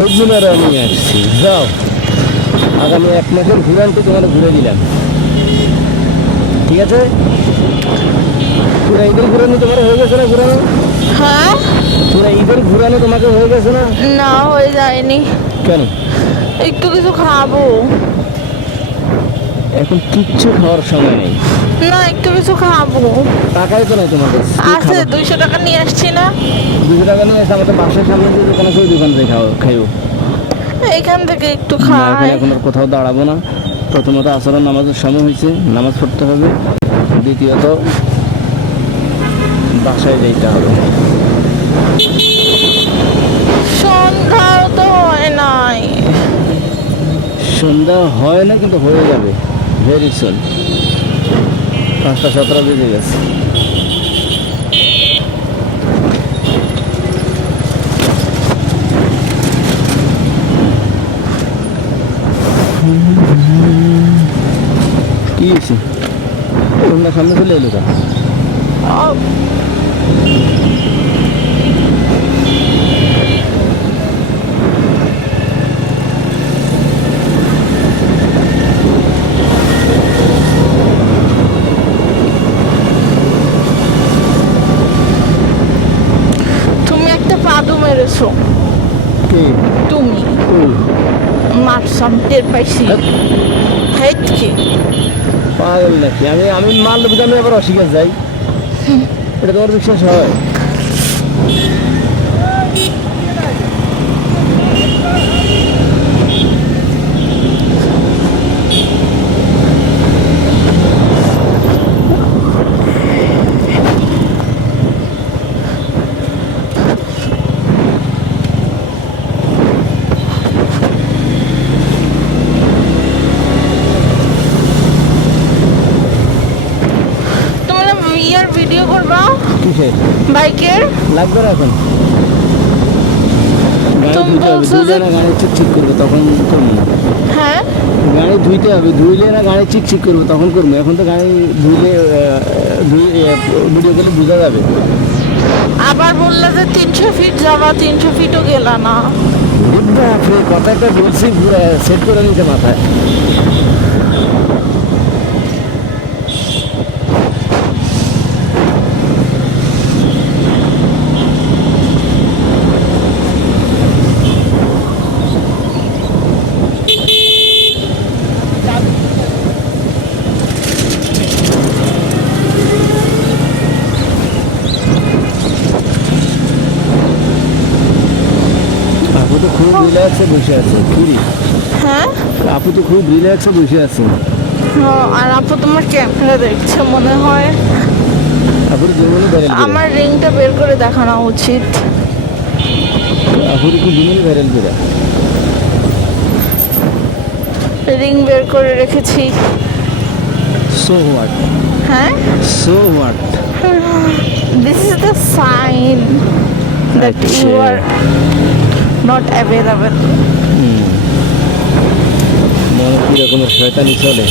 ওইগুলো নিয়ে আসছি, যাও। আগামী 1 মাসের ঘুরানটি তোমার ঘুরে দিলাম, ঠিক আছে? পুরা ঈদের ঘুরানো তোমার হয়ে গেছে না? ঘুরানো, হ্যাঁ, পুরা ঈদের ঘুরানো তোমাকে হয়ে গেছে না? না হয়ে যায়নি। কেন? একটু কিছু খাবো। এখন কিচ্ছু খাওয়ার সময় নেই। না, একটু কিছু খাবো। টাকাই তো নাই তোমার কাছে, কি আছে, খাবা? 200 টাকা নিয়ে আসছি না। 200 টাকা নিয়ে এসে আমাদের বাসার সামনে যে দোকান আছে ওই দোকান থেকে খাইও। এখান থেকে একটু না, খাই। এখানে এখন আর কোথাও দাঁড়াবো না। প্রথমত আসরের নামাজের সময় হয়েছে, নামাজ পড়তে হবে। দ্বিতীয়ত বাসায় যেতে হবে। সন্ধ্যাও তো হয় নাই। সন্ধ্যা হয় না, কিন্তু হয়ে যাবে ভেরি সুন। 5টা 17 বেজে গেছে। কি হয়েছে? তোমরা সামনে চলে এলো কেন? আহ, তুমি একটা পাদু মেরেছো। কে? তুমি কই? মারছাম, টের পাইছি। হেট কি? পাগল নাকি? আমি আমি মারলে বুঝে আমি আবার অস্বীকার যাই? এটা তোমার বিশ্বাস হয়? তোমরা বিয়ের ভিডিও করবা কিসের? বাইকের? লাগবে না এখন। গাড়ি তুমি ধুইতে হবে, বলছো ধুইলে যে- না গাড়ি চিকচিক করবে, তখন করবো। হ্যাঁ, গাড়ি ধুইতে হবে, ধুইলে না গাড়ি চিকচিক করবে, তখন করবো। এখন তো গাড়ি ধুইলে ভিডিও করলে বোঝা যাবে। আবার বললে যে 300 ফিট যাবা, 300 ফিটও গেলা না। বাপরে, কথা একটা বলছি পুরো সেট করে নিতে মাথায়। আপু তো খুব রিল্যাক্সে বসে আছে, কিরি? হ্যাঁ, আপু তো খুব রিল্যাক্সে বসে আছে। আর আপু তোমার ক্যামেরা দেখছে মনে হয়। আপুর জীবনে ভাইরাল করে। আমার রিংটা বের করে দেখানো উচিত। আপুর কি জীবনে ভাইরাল করে? রিং বের করে রেখেছি। So what? হ্যাঁ, so what? This is the sign that you are not available. মনে কি রকমের শয়তানি চলে।